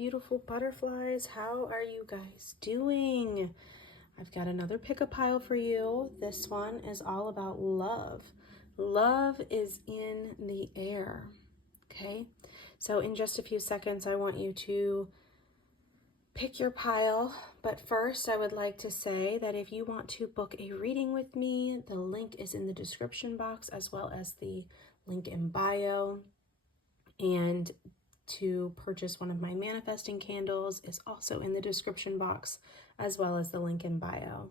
beautiful butterflies. How are you guys doing? I've got another pick a pile for you. This one is all about love. Love is in the air. Okay, so in just a few seconds, I want you to pick your pile. But first, I would like to say that if you want to book a reading with me, the link is in the description box as well as the link in bio. And to purchase one of my manifesting candles is also in the description box as well as the link in bio.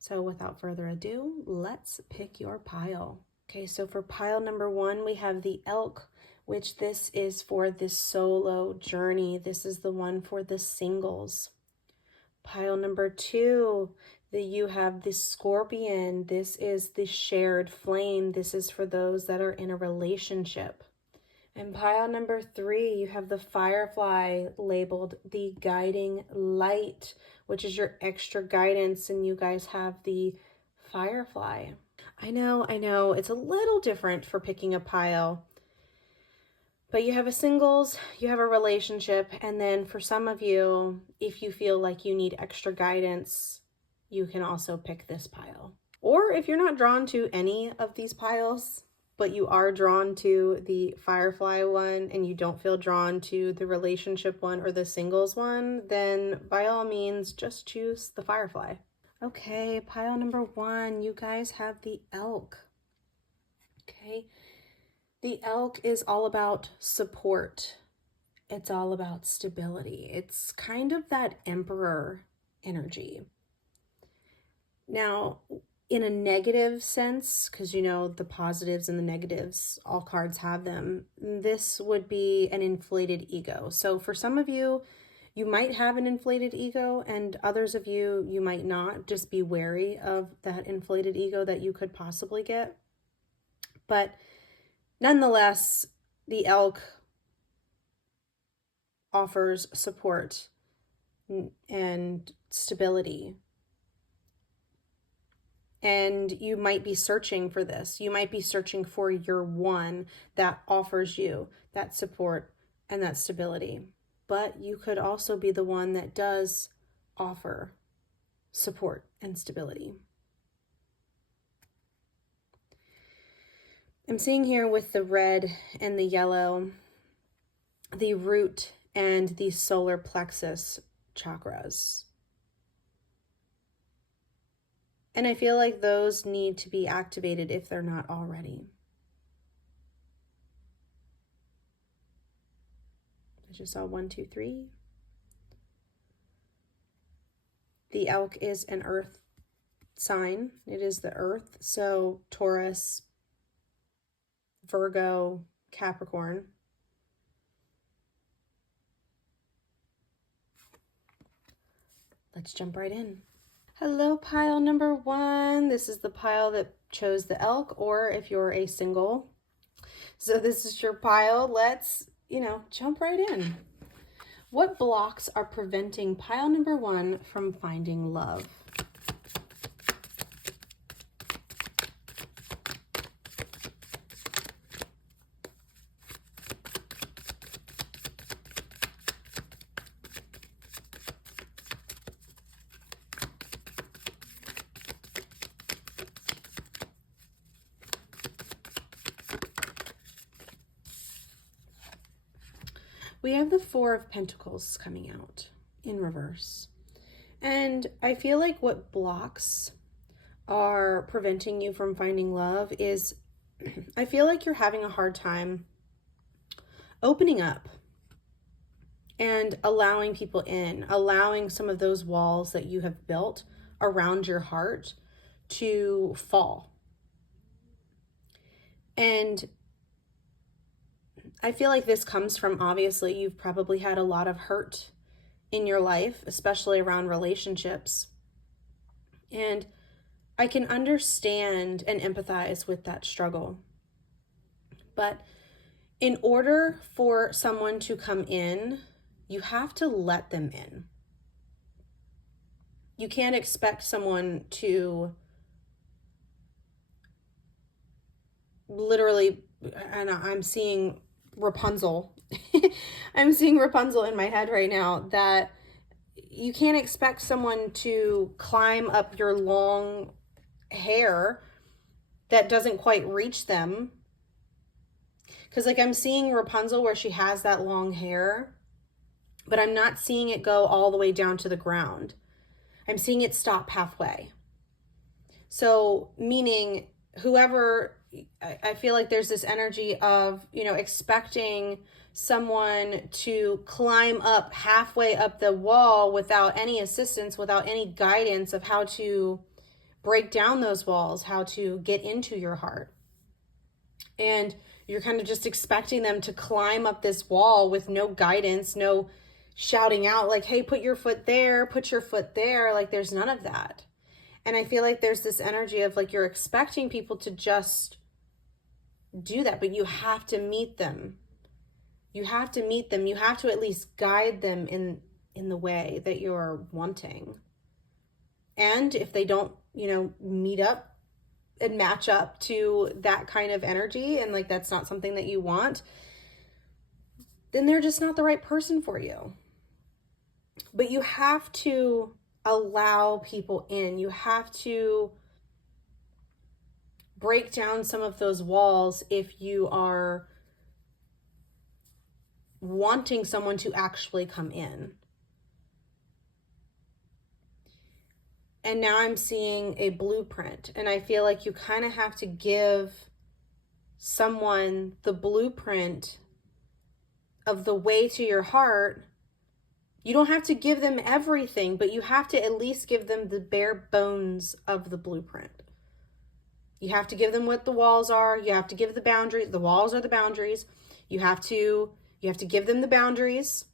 So without further ado, let's pick your pile. Okay, so for pile number 1, we have the elk, which this is for the solo journey. This is the one for the singles. Pile number 2, you have the scorpion. This is the shared flame. This is for those that are in a relationship. And pile number 3, you have the firefly labeled the guiding light, which is your extra guidance. And you guys have the firefly. I know, it's a little different for picking a pile. But you have a singles, you have a relationship, and then for some of you, if you feel like you need extra guidance, you can also pick this pile. Or if you're not drawn to any of these piles, but you are drawn to the firefly one and you don't feel drawn to the relationship one or the singles one, then by all means, just choose the firefly. Okay, pile number 1, you guys have the elk. Okay. The elk is all about support. It's all about stability. It's kind of that emperor energy. Now, in a negative sense, because you know the positives and the negatives, all cards have them, this would be an inflated ego. So for some of you, you might have an inflated ego, and others of you, you might not. Just be wary of that inflated ego that you could possibly get. But nonetheless, the elk offers support and stability. And you might be searching for this. You might be searching for your one that offers you that support and that stability. But you could also be the one that does offer support and stability. I'm seeing here with the red and the yellow, the root and the solar plexus chakras. And I feel like those need to be activated if they're not already. I just saw 1, 2, 3. The elk is an earth sign. It is the earth. So Taurus, Virgo, Capricorn. Let's jump right in. Hello, pile number 1. This is the pile that chose the elk, or if you're a single. So this is your pile. Let's, jump right in. What blocks are preventing pile number 1 from finding love? We have the 4 of Pentacles coming out in reverse. And I feel like what blocks are preventing you from finding love is, I feel like you're having a hard time opening up and allowing people in, allowing some of those walls that you have built around your heart to fall. And I feel like this comes from, obviously, you've probably had a lot of hurt in your life, especially around relationships. And I can understand and empathize with that struggle. But in order for someone to come in, you have to let them in. You can't expect someone to literally, and I'm seeing Rapunzel. I'm seeing Rapunzel in my head right now, that you can't expect someone to climb up your long hair that doesn't quite reach them. Because like I'm seeing Rapunzel where she has that long hair, but I'm not seeing it go all the way down to the ground. I'm seeing it stop halfway. So meaning whoever, I feel like there's this energy of, you know, expecting someone to climb up halfway up the wall without any assistance, without any guidance of how to break down those walls, how to get into your heart. And you're kind of just expecting them to climb up this wall with no guidance, no shouting out like, hey, put your foot there, put your foot there. Like there's none of that. And I feel like there's this energy of like you're expecting people to just do that, but you have to meet them. You have to meet them. You have to at least guide them in the way that you're wanting. And if they don't, you know, meet up and match up to that kind of energy, and like that's not something that you want, then they're just not the right person for you. But you have to allow people in. You have to break down some of those walls if you are wanting someone to actually come in. And now I'm seeing a blueprint, and I feel like you kind of have to give someone the blueprint of the way to your heart. You don't have to give them everything, but you have to at least give them the bare bones of the blueprint. You have to give them what the walls are. You have to give the boundaries. The walls are the boundaries. You have to give them the boundaries.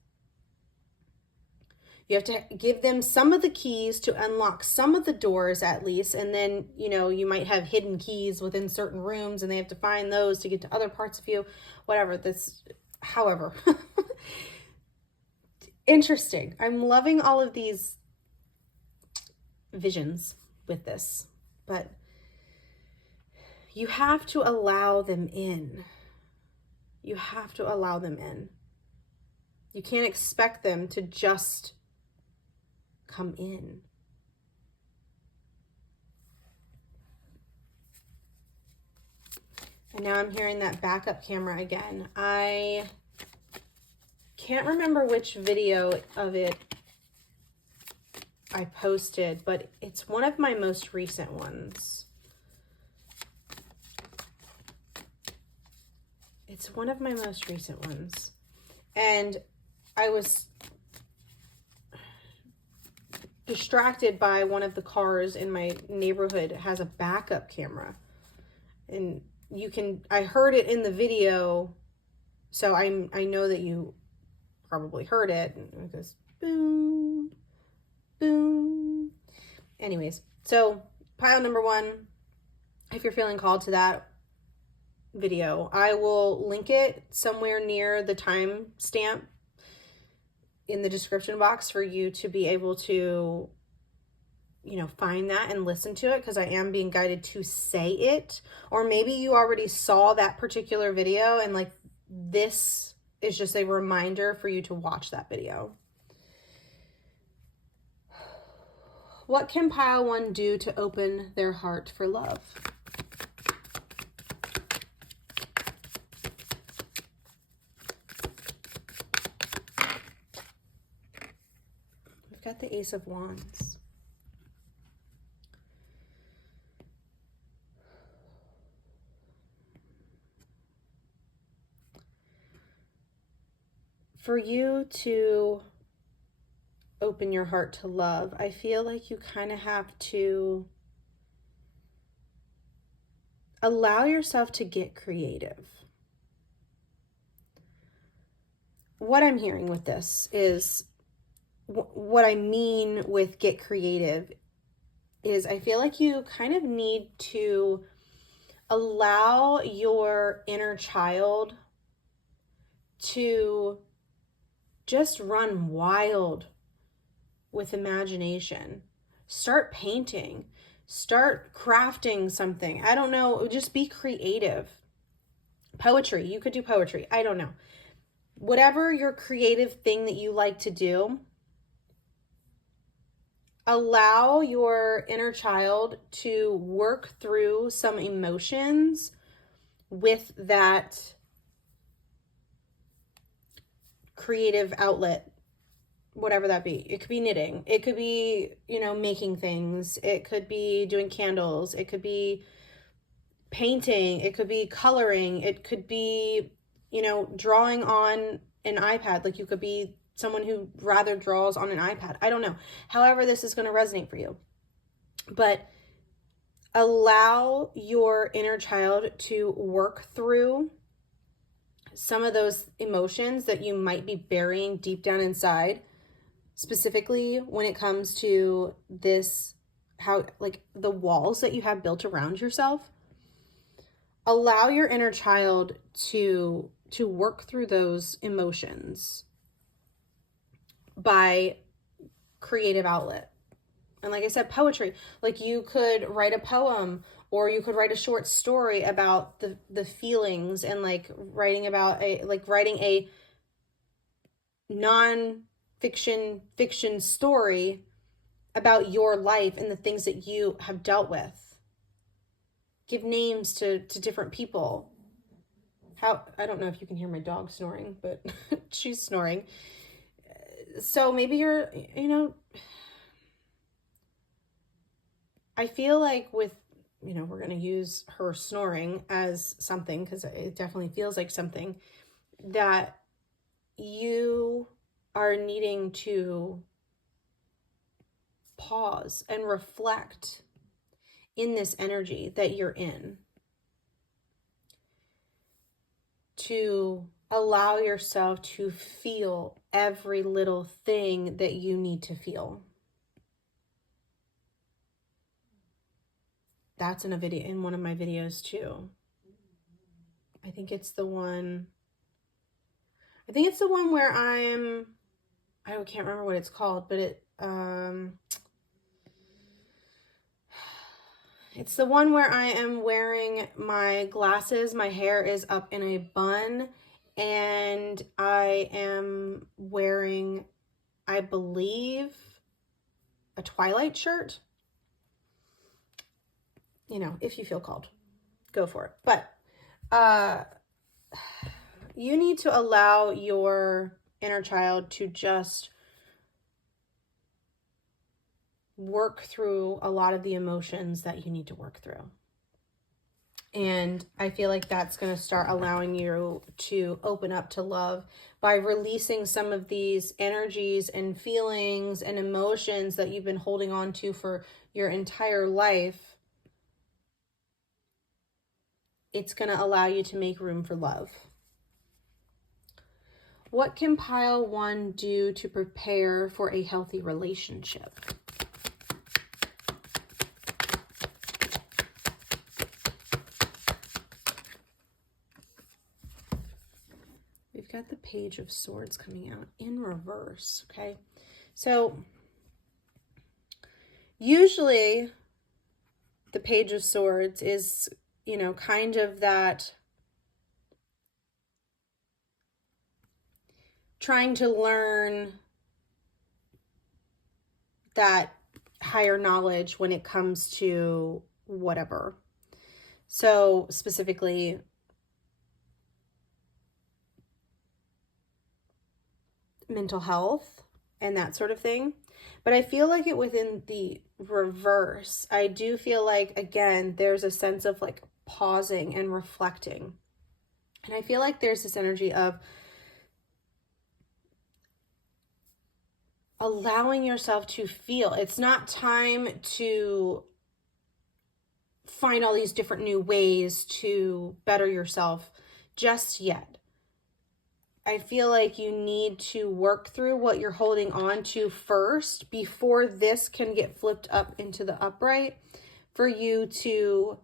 You have to give them some of the keys to unlock some of the doors at least. And then, you know, you might have hidden keys within certain rooms and they have to find those to get to other parts of you, whatever this, however. Interesting. I'm loving all of these visions with this, but you have to allow them in. You have to allow them in. You can't expect them to just come in. And now I'm hearing that backup camera again. I can't remember which video of it I posted, but it's one of my most recent ones. It's one of my most recent ones. And I was distracted by one of the cars in my neighborhood has a backup camera. And I heard it in the video, so I know that you probably heard it. And it goes boom, boom. Anyways, so pile number 1, if you're feeling called to that video, I will link it somewhere near the timestamp in the description box for you to be able to, you know, find that and listen to it, because I am being guided to say it. Or maybe you already saw that particular video and like this is just a reminder for you to watch that video. What can pile 1 do to open their heart for love? We've got the Ace of Wands. For you to open your heart to love, I feel like you kind of have to allow yourself to get creative. What I'm hearing with this is, what I mean with get creative is I feel like you kind of need to allow your inner child to just run wild with imagination. Start painting, start crafting something. I don't know, just be creative. Poetry. You could do poetry. I don't know. Whatever your creative thing that you like to do, allow your inner child to work through some emotions with that creative outlet, whatever that be. It could be knitting. It could be, making things. It could be doing candles. It could be painting. It could be coloring. It could be, drawing on an iPad. Like, you could be someone who rather draws on an iPad. I don't know. However this is going to resonate for you. But allow your inner child to work through some of those emotions that you might be burying deep down inside, specifically when it comes to this, how, like, the walls that you have built around yourself. Allow your inner child to work through those emotions by creative outlet. And like I said, poetry. Like, you could write a poem, or you could write a short story about the feelings, and like writing a non-fiction fiction story about your life and the things that you have dealt with. Give names to different people. I don't know if you can hear my dog snoring, but she's snoring. So maybe you're, I feel like with, we're going to use her snoring as something, because it definitely feels like something that you are needing to pause and reflect in this energy that you're in, to allow yourself to feel every little thing that you need to feel. That's in one of my videos too. I think it's the one where I can't remember what it's called, but it's the one where I am wearing my glasses, my hair is up in a bun, and I am wearing, I believe, a Twilight shirt. If you feel called, go for it. But you need to allow your inner child to just work through a lot of the emotions that you need to work through. And I feel like that's going to start allowing you to open up to love by releasing some of these energies and feelings and emotions that you've been holding on to for your entire life. It's going to allow you to make room for love. What can pile 1 do to prepare for a healthy relationship? We've got the Page of Swords coming out in reverse, okay? So usually the Page of Swords is, kind of that trying to learn that higher knowledge when it comes to whatever. So specifically, mental health and that sort of thing. But I feel like it within the reverse, I do feel like, again, there's a sense of like pausing and reflecting. And I feel like there's this energy of allowing yourself to feel. It's not time to find all these different new ways to better yourself just yet. I feel like you need to work through what you're holding on to first before this can get flipped up into the upright, for you to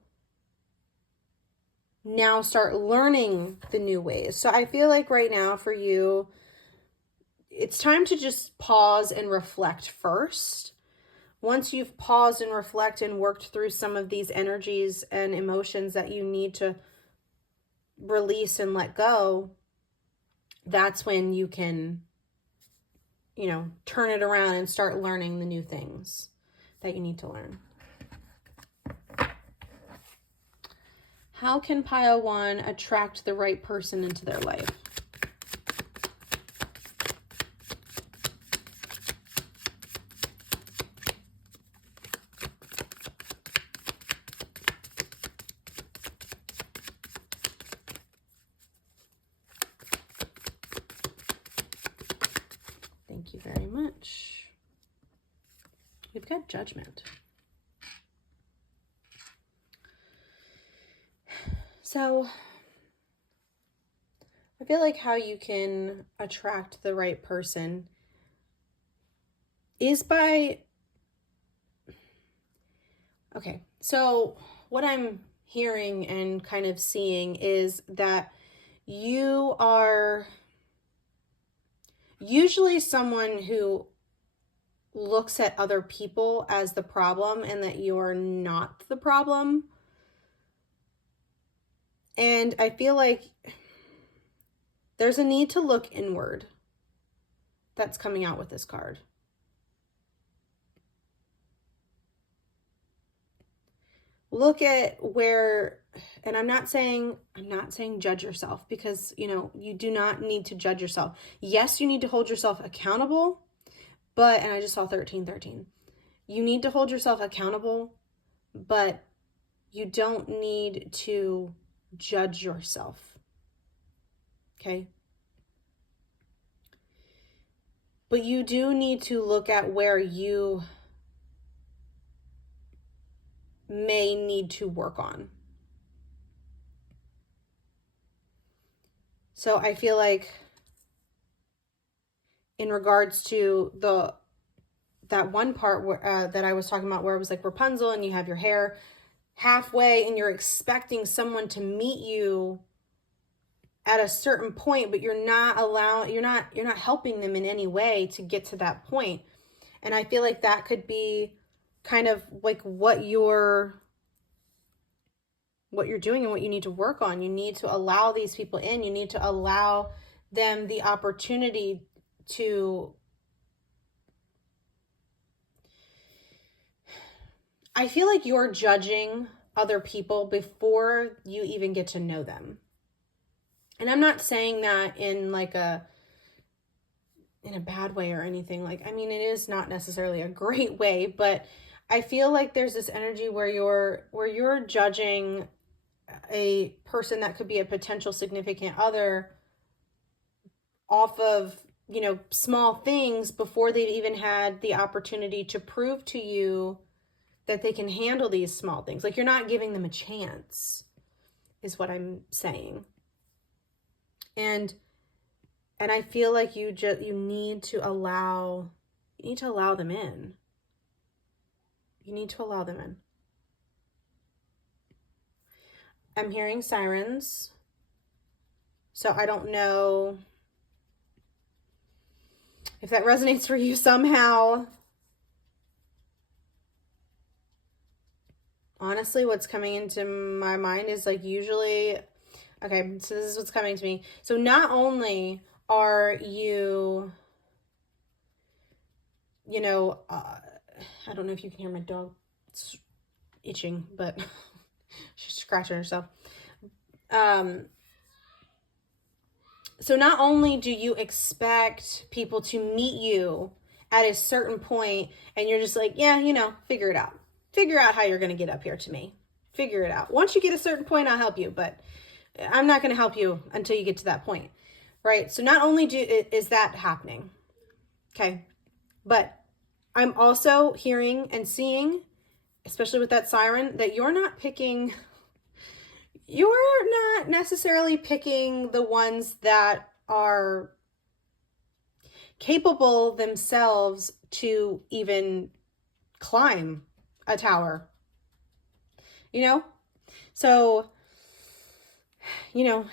now start learning the new ways. So I feel like right now for you, it's time to just pause and reflect first. Once you've paused and reflect and worked through some of these energies and emotions that you need to release and let go, that's when you can, you know, turn it around and start learning the new things that you need to learn. How can pile 1 attract the right person into their life? Thank you very much. We've got Judgment. So I feel like how you can attract the right person is by, okay, so what I'm hearing and kind of seeing is that you are usually someone who looks at other people as the problem and that you're not the problem. And I feel like there's a need to look inward that's coming out with this card. Look at where, and I'm not saying judge yourself, because, you know, you do not need to judge yourself. Yes, you need to hold yourself accountable, but, and I just saw 1313. You need to hold yourself accountable, but you don't need to judge yourself. Okay? But you do need to look at where you may need to work on. So I feel like in regards to that one part where, that I was talking about, where it was like Rapunzel and you have your hair halfway and you're expecting someone to meet you at a certain point, but you're not helping them in any way to get to that point. And I feel like that could be kind of like what you're doing and what you need to work on. You need to allow these people in. You need to allow them the opportunity to, I feel like you're judging other people before you even get to know them. And I'm not saying that in like in a bad way or anything. Like, I mean, it is not necessarily a great way, but I feel like there's this energy where you're judging a person that could be a potential significant other off of, you know, small things before they've even had the opportunity to prove to you that they can handle these small things. Like, you're not giving them a chance, is what I'm saying. And I feel like you need to allow them in. You need to allow them in. I'm hearing sirens. So I don't know if that resonates for you somehow. Honestly, what's coming into my mind is like usually, okay, so this is what's coming to me. So not only are you, you know, I don't know if you can hear my dog itching, but she's scratching herself. So not only do you expect people to meet you at a certain point and you're just like, yeah, you know, figure it out. Figure out how you're going to get up here to me. Figure it out. Once you get a certain point, I'll help you, but I'm not going to help you until you get to that point, right? So not only is that happening, okay, but I'm also hearing and seeing, especially with that siren, that you're not necessarily picking the ones that are capable themselves to even climb a tower, you know? So, you know,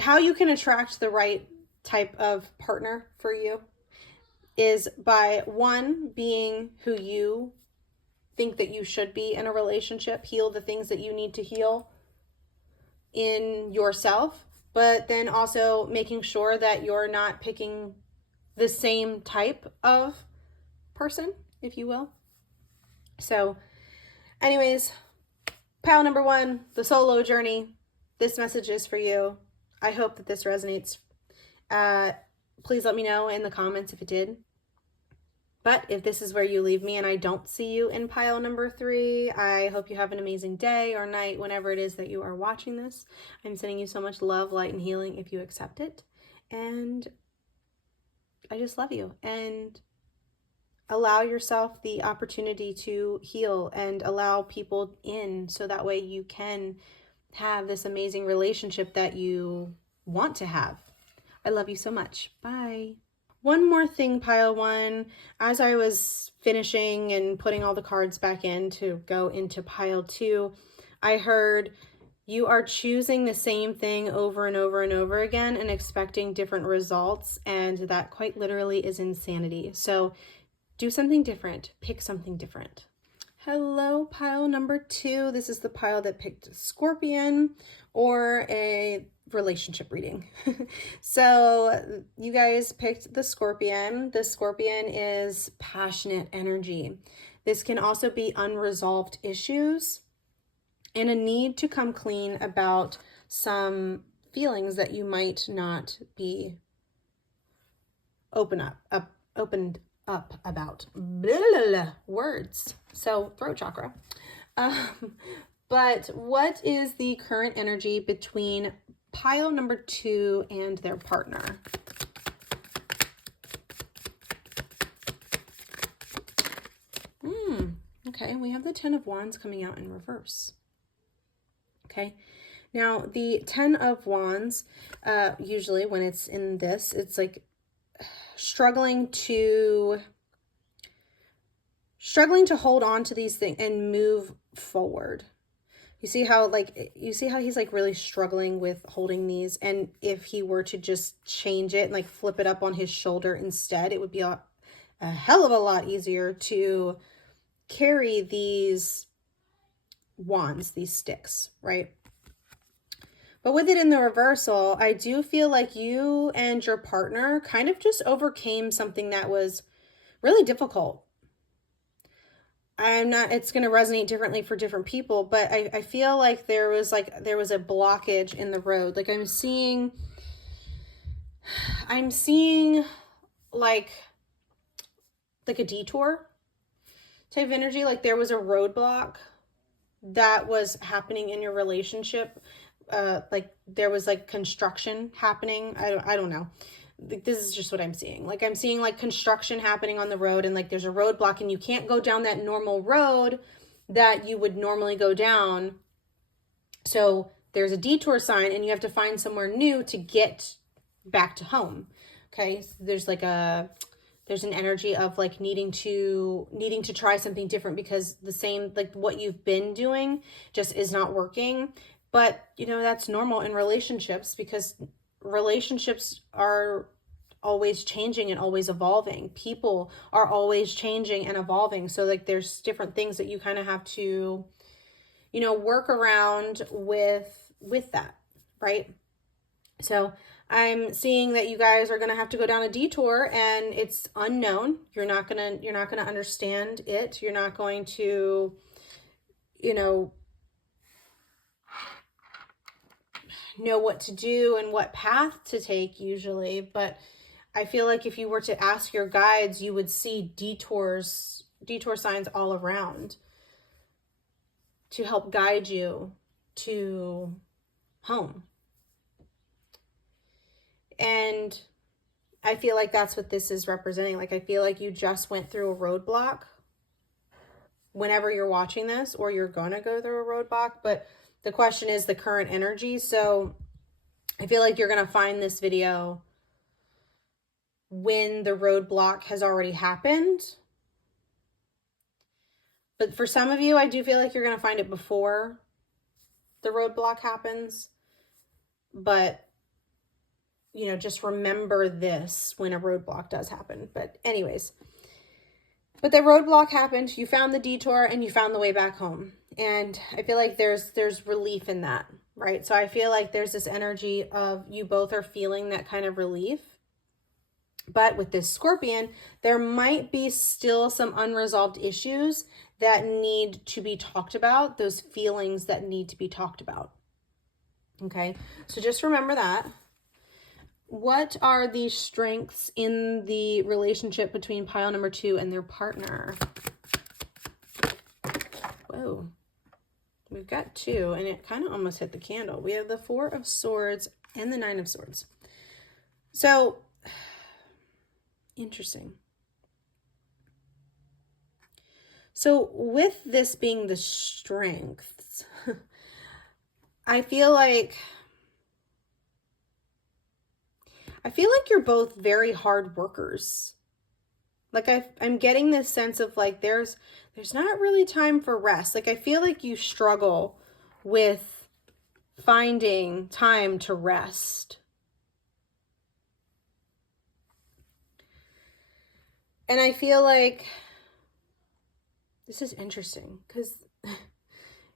how you can attract the right type of partner for you is by, one, being who you think that you should be in a relationship, heal the things that you need to heal in yourself, but then also making sure that you're not picking the same type of person, if you will. So anyways, pile number 1, the solo journey. This message is for you. I hope that this resonates. Please let me know in the comments if it did. But if this is where you leave me and I don't see you in pile number 3, I hope you have an amazing day or night whenever it is that you are watching this. I'm sending you so much love, light, and healing if you accept it. And I just love you. And allow yourself the opportunity to heal and allow people in so that way you can have this amazing relationship that you want to have. I love you so much. Bye. One more thing, pile 1. As I was finishing and putting all the cards back in to go into pile 2, I heard you are choosing the same thing over and over and over again and expecting different results. And that quite literally is insanity. So do something different. Pick something different. Hello, pile number 2. This is the pile that picked Scorpion or a relationship reading. So you guys picked the Scorpion. The Scorpion is passionate energy. This can also be unresolved issues and a need to come clean about some feelings that you might not be opened up about. Blah, blah, blah, words. So throat chakra. But what is the current energy between pile number 2 and their partner? Okay, we have the 10 of Wands coming out in reverse. Okay, now the 10 of Wands, usually when it's in this, it's like struggling to hold on to these things and move forward. You see how he's like really struggling with holding these, and if he were to just change it and like flip it up on his shoulder instead, it would be a hell of a lot easier to carry these wands, these sticks, right? But with it in the reversal, I do feel like you and your partner kind of just overcame something that was really difficult. It's going to resonate differently for different people, but I feel like there was a blockage in the road. Like I'm seeing like a detour type of energy. Like there was a roadblock that was happening in your relationship. Like there was like construction happening. I don't know. This is just what I'm seeing. Like I'm seeing like construction happening on the road, and like there's a roadblock and you can't go down that normal road that you would normally go down. So there's a detour sign and you have to find somewhere new to get back to home. Okay. So there's an energy of like needing to try something different because the same, like what you've been doing just is not working. But that's normal in relationships because relationships are always changing and always evolving. People are always changing and evolving. So like there's different things that you kind of have to, work around with that, right? So I'm seeing that you guys are going to have to go down a detour and it's unknown. You're not going to understand it. You're not going to, know what to do and what path to take usually, but I feel like if you were to ask your guides, you would see detour signs all around to help guide you to home. And I feel like that's what this is representing. Like I feel like you just went through a roadblock whenever you're watching this, or you're gonna go through a roadblock, but the question is the current energy. So I feel like you're going to find this video when the roadblock has already happened. But for some of you, I do feel like you're going to find it before the roadblock happens. But, just remember this when a roadblock does happen. But anyways, But the roadblock happened. You found the detour and you found the way back home. And I feel like there's relief in that, right? So I feel like there's this energy of you both are feeling that kind of relief. But with this Scorpion, there might be still some unresolved issues that need to be talked about, those feelings that need to be talked about. Okay, so just remember that. What are the strengths in the relationship between pile number 2 and their partner? Whoa, we've got 2, and it kind of almost hit the candle. We have the 4 of Swords and the 9 of Swords. So, interesting. So with this being the strengths, I feel like you're both very hard workers. Like I'm getting this sense of like there's not really time for rest. Like I feel like you struggle with finding time to rest. And I feel like this is interesting because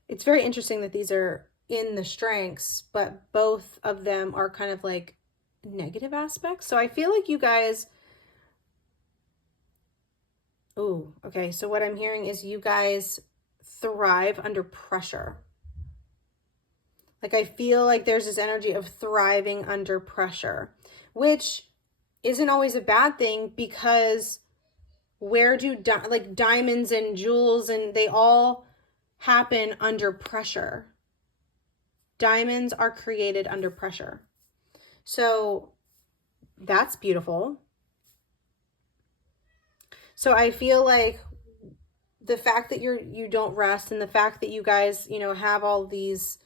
it's very interesting that these are in the strengths, but both of them are kind of like negative aspects. So I feel like you guys, ooh, okay. So what I'm hearing is you guys thrive under pressure. Like I feel like there's this energy of thriving under pressure, which isn't always a bad thing because where do like diamonds and jewels and they all happen under pressure. Diamonds are created under pressure. So that's beautiful. So I feel like the fact that you don't rest and the fact that you guys, have all these,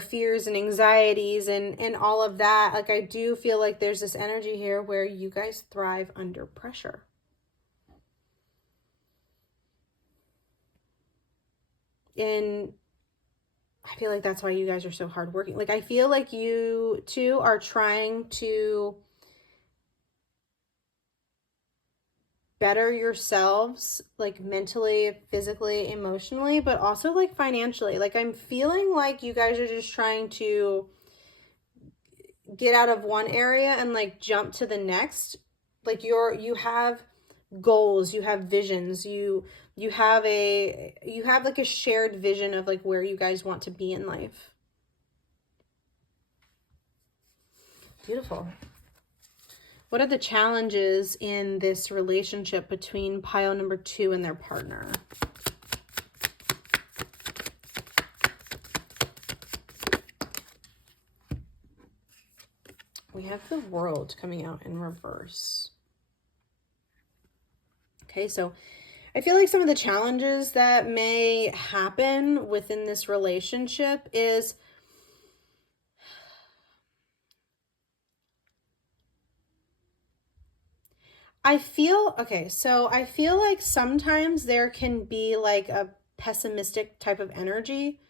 fears and anxieties and all of that, like I do feel like there's this energy here where you guys thrive under pressure. And I feel like that's why you guys are so hardworking. Like, I feel like you two are trying to better yourselves, like mentally, physically, emotionally, but also like financially. Like, I'm feeling like you guys are just trying to get out of one area and like jump to the next. Like you have goals, you have visions, you have like a shared vision of like where you guys want to be in life. Beautiful. What are the challenges in this relationship between pile number 2 and their partner? We have the World coming out in reverse. Okay, so I feel like some of the challenges that may happen within this relationship is I feel like sometimes there can be like a pessimistic type of energy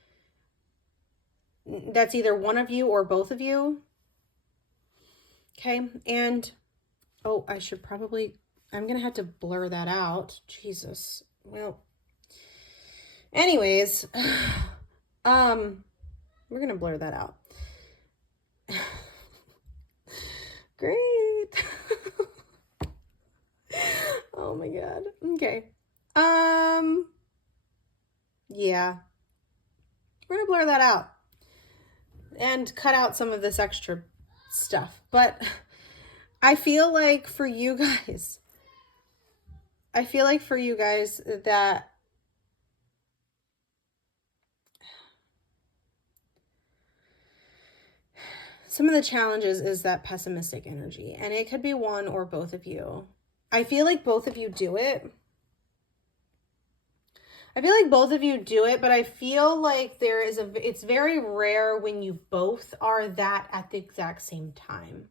that's either one of you or both of you. Okay, and oh, I'm gonna have to blur that out. Jesus. Well, anyways, we're gonna blur that out. Great. Oh my god. Okay. Yeah. We're gonna blur that out and cut out some of this extra stuff. But I feel like for you guys that some of the challenges is that pessimistic energy, and it could be one or both of you. I feel like both of you do it. But I feel like it's very rare when you both are that at the exact same time.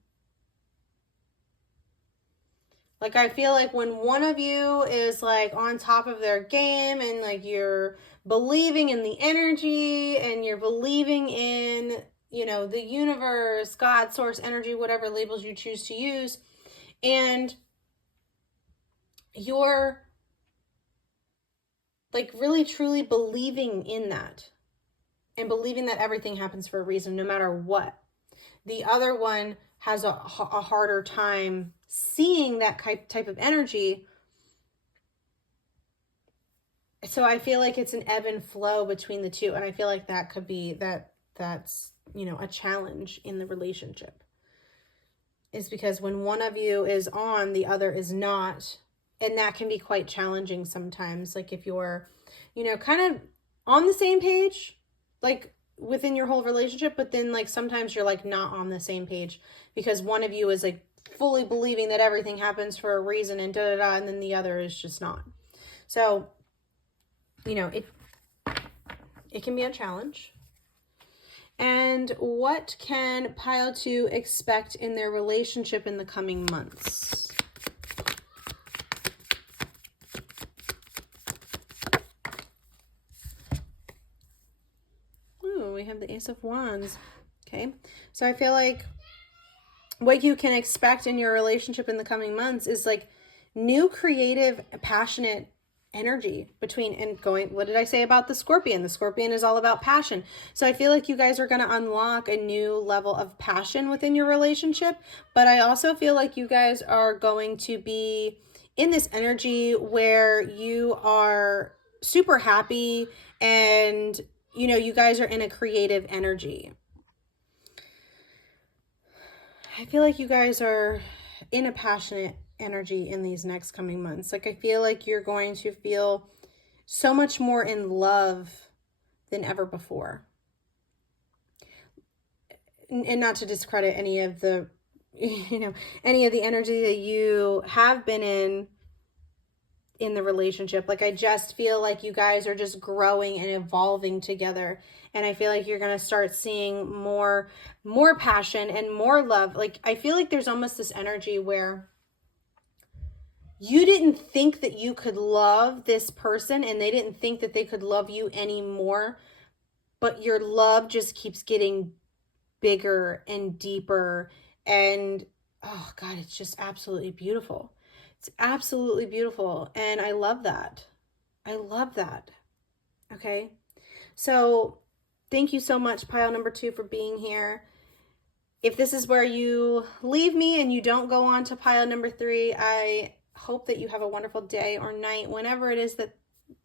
Like, I feel like when one of you is like on top of their game and like you're believing in the energy and you're believing in, the universe, God, source, energy, whatever labels you choose to use, and you're like really truly believing in that and believing that everything happens for a reason, no matter what. The other one has a harder time seeing that type of energy. So I feel like it's an ebb and flow between the two. And I feel like that could be that's, you know, a challenge in the relationship. Is because when one of you is on, the other is not. And that can be quite challenging sometimes. Like if you're, you know, kind of on the same page, like within your whole relationship, but then like sometimes you're like not on the same page because one of you is like fully believing that everything happens for a reason and and then the other is just not. So, you know, it can be a challenge. And what can pile 2 expect in their relationship in the coming months? Ooh, we have the Ace of Wands. Okay, so I feel like what you can expect in your relationship in the coming months is like new creative, passionate energy between and going. What did I say about the Scorpion? The Scorpion is all about passion. So I feel like you guys are going to unlock a new level of passion within your relationship. But I also feel like you guys are going to be in this energy where you are super happy and, you know, you guys are in a creative energy. I feel like you guys are in a passionate energy in these next coming months. Like I feel like you're going to feel so much more in love than ever before. And not to discredit any of the, you know, any of the energy that you have been in the relationship. Like I just feel like you guys are just growing and evolving together. And I feel like you're going to start seeing more passion and more love. Like I feel like there's almost this energy where you didn't think that you could love this person and they didn't think that they could love you anymore, but your love just keeps getting bigger and deeper. And oh God, it's just absolutely beautiful. It's absolutely beautiful. And I love that. I love that. Okay. So thank you so much, pile number 2, for being here. If this is where you leave me and you don't go on to pile number 3, I hope that you have a wonderful day or night, whenever it is that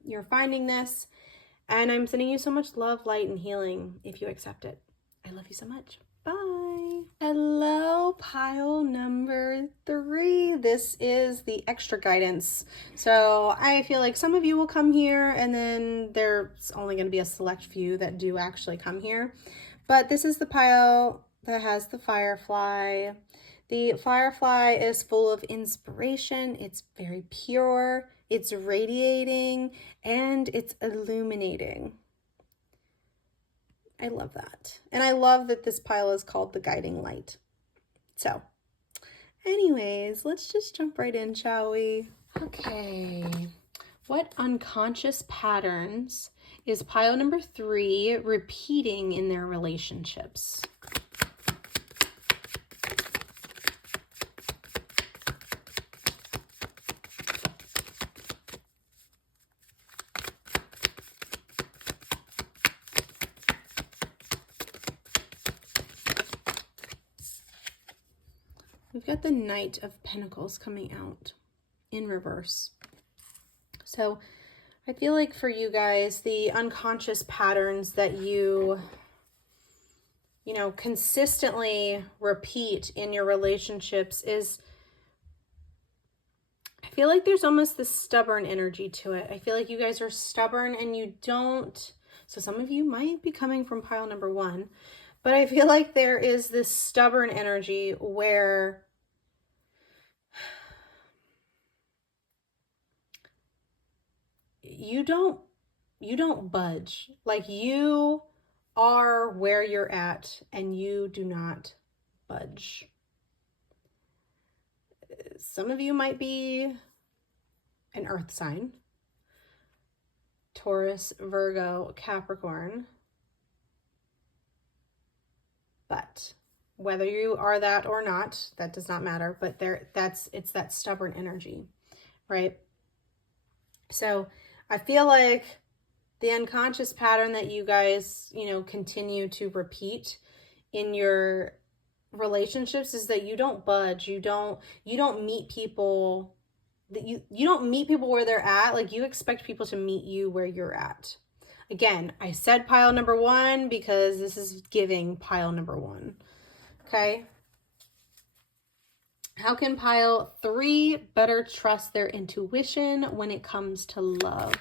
you're finding this. And I'm sending you so much love, light, and healing if you accept it. I love you so much. Bye. Hello, pile number 3. This is the extra guidance. So I feel like some of you will come here and then there's only going to be a select few that do actually come here. But this is the pile that has the firefly. The firefly is full of inspiration. It's very pure. It's radiating and it's illuminating. I love that. And I love that this pile is called the guiding light. So anyways, let's just jump right in, shall we? Okay. What unconscious patterns is pile number 3 repeating in their relationships? We've got the Knight of Pentacles coming out in reverse. So I feel like for you guys, the unconscious patterns that you know, consistently repeat in your relationships is, I feel like there's almost this stubborn energy to it. I feel like you guys are stubborn and you don't, so some of you might be coming from pile number 1, but I feel like there is this stubborn energy where you don't budge. Like you are where you're at and you do not budge. Some of you might be an earth sign. Taurus, Virgo, Capricorn. But whether you are that or not, that does not matter. But it's that stubborn energy, right? So I feel like the unconscious pattern that you guys, continue to repeat in your relationships is that you don't budge. You don't meet people that you don't meet people where they're at. Like, you expect people to meet you where you're at. Again, I said pile number 1 because this is giving pile number 1. Okay. How can pile 3 better trust their intuition when it comes to love?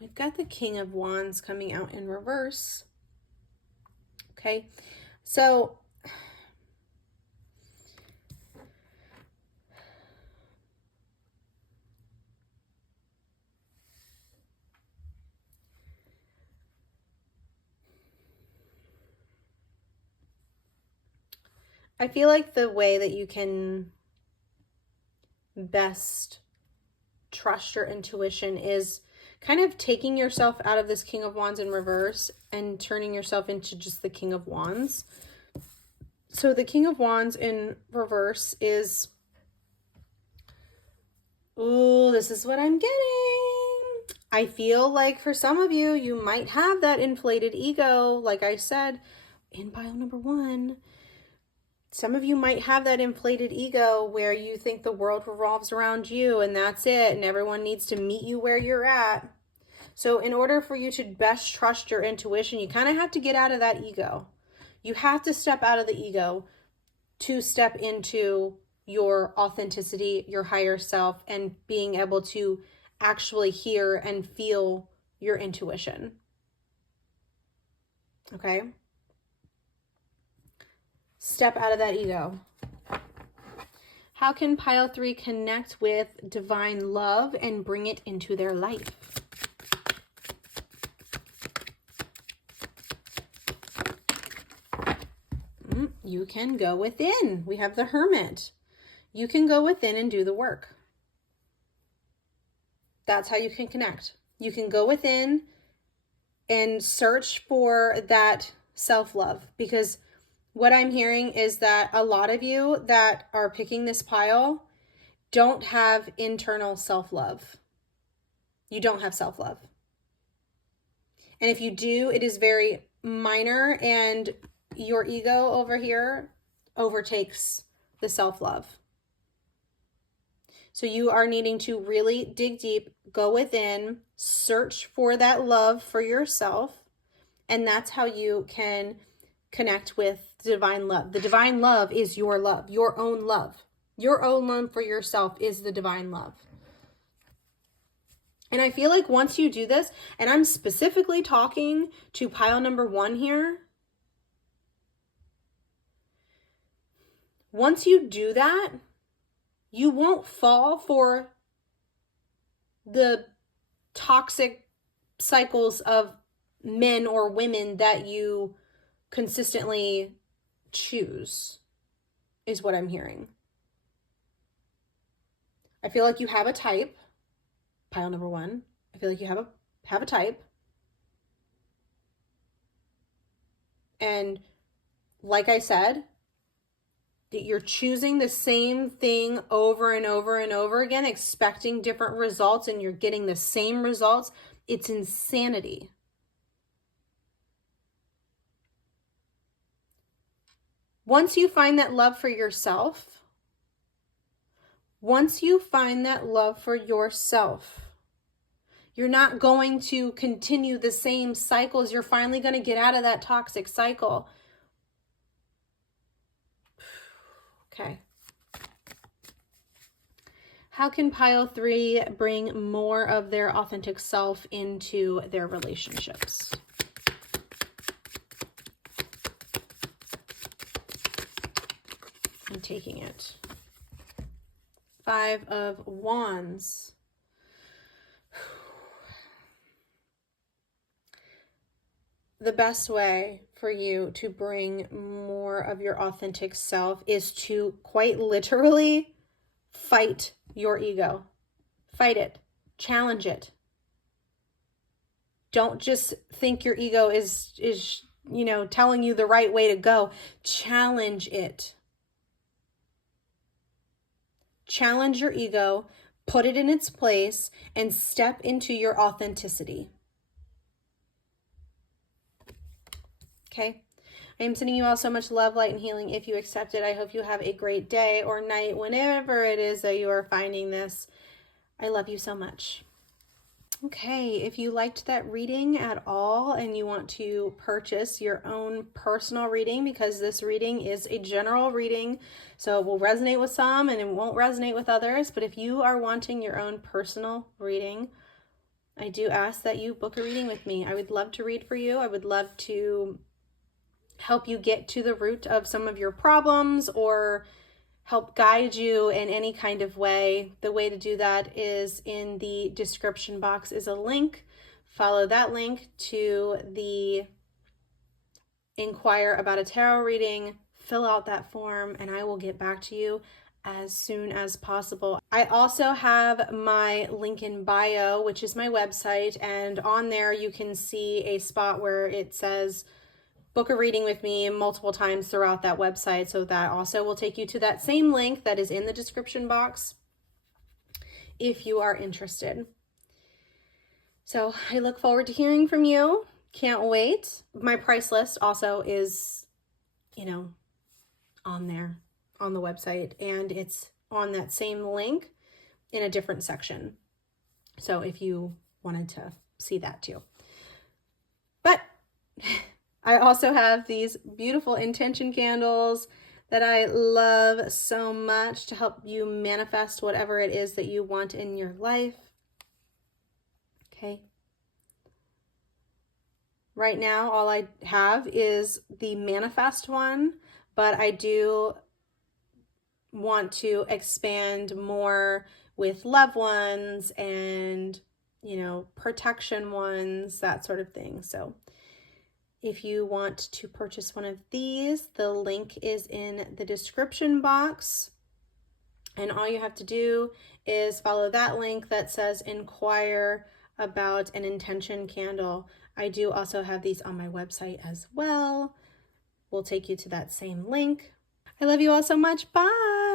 We've got the King of Wands coming out in reverse. Okay, so I feel like the way that you can best trust your intuition is kind of taking yourself out of this King of Wands in reverse and turning yourself into just the King of Wands. So the King of Wands in reverse is, ooh, this is what I'm getting. I feel like for some of you, you might have that inflated ego, like I said in pile number 1. Some of you might have that inflated ego where you think the world revolves around you and that's it, and everyone needs to meet you where you're at. So in order for you to best trust your intuition, you kind of have to get out of that ego. You have to step out of the ego to step into your authenticity, your higher self, and being able to actually hear and feel your intuition. Okay? Step out of that ego. How can pile 3 connect with divine love and bring it into their life? You can go within. We have the Hermit. You can go within and do the work. That's how you can connect. You can go within and search for that self-love, because what I'm hearing is that a lot of you that are picking this pile don't have internal self-love. You don't have self-love. And if you do, it is very minor, and your ego over here overtakes the self-love. So you are needing to really dig deep, go within, search for that love for yourself, and that's how you can connect with the divine love. The divine love is your love, your own love. Your own love for yourself is the divine love. And I feel like once you do this, and I'm specifically talking to pile number 1 here, once you do that, you won't fall for the toxic cycles of men or women that you consistently choose, is what I'm hearing. I feel like you have a type, pile number 1. I feel like you have a type. And like I said, that you're choosing the same thing over and over and over again, expecting different results, and you're getting the same results. It's insanity. Once you find that love for yourself, you're not going to continue the same cycles. You're finally going to get out of that toxic cycle. Okay. How can pile 3 bring more of their authentic self into their relationships? I'm taking it. 5 of Wands. The best way for you to bring more of your authentic self is to quite literally fight your ego. Fight it. Challenge it. Don't just think your ego is telling you the right way to go. Challenge it. challenge your ego, put it in its place, and step into your authenticity. Okay? I am sending you all so much love, light, and healing. If you accept it, I hope you have a great day or night, whenever it is that you are finding this. I love you so much. Okay, if you liked that reading at all and you want to purchase your own personal reading, because this reading is a general reading, so it will resonate with some and it won't resonate with others, but if you are wanting your own personal reading, I do ask that you book a reading with me. I would love to read for you. I would love to help you get to the root of some of your problems or help guide you in any kind of way. The way to do that is in the description box is a link. Follow that link to the inquire about a tarot reading, fill out that form, and I will get back to you as soon as possible. I also have my link in bio, which is my website, and on there you can see a spot where it says book a reading with me multiple times throughout that website. So that also will take you to that same link that is in the description box if you are interested. So I look forward to hearing from you. Can't wait. My price list also is, on there on the website, and it's on that same link in a different section. So if you wanted to see that too. But I also have these beautiful intention candles that I love so much to help you manifest whatever it is that you want in your life. Okay. Right now, all I have is the manifest one, but I do want to expand more with loved ones and, protection ones, that sort of thing. So if you want to purchase one of these, the link is in the description box. And all you have to do is follow that link that says inquire about an intention candle. I do also have these on my website as well. We'll take you to that same link. I love you all so much. Bye.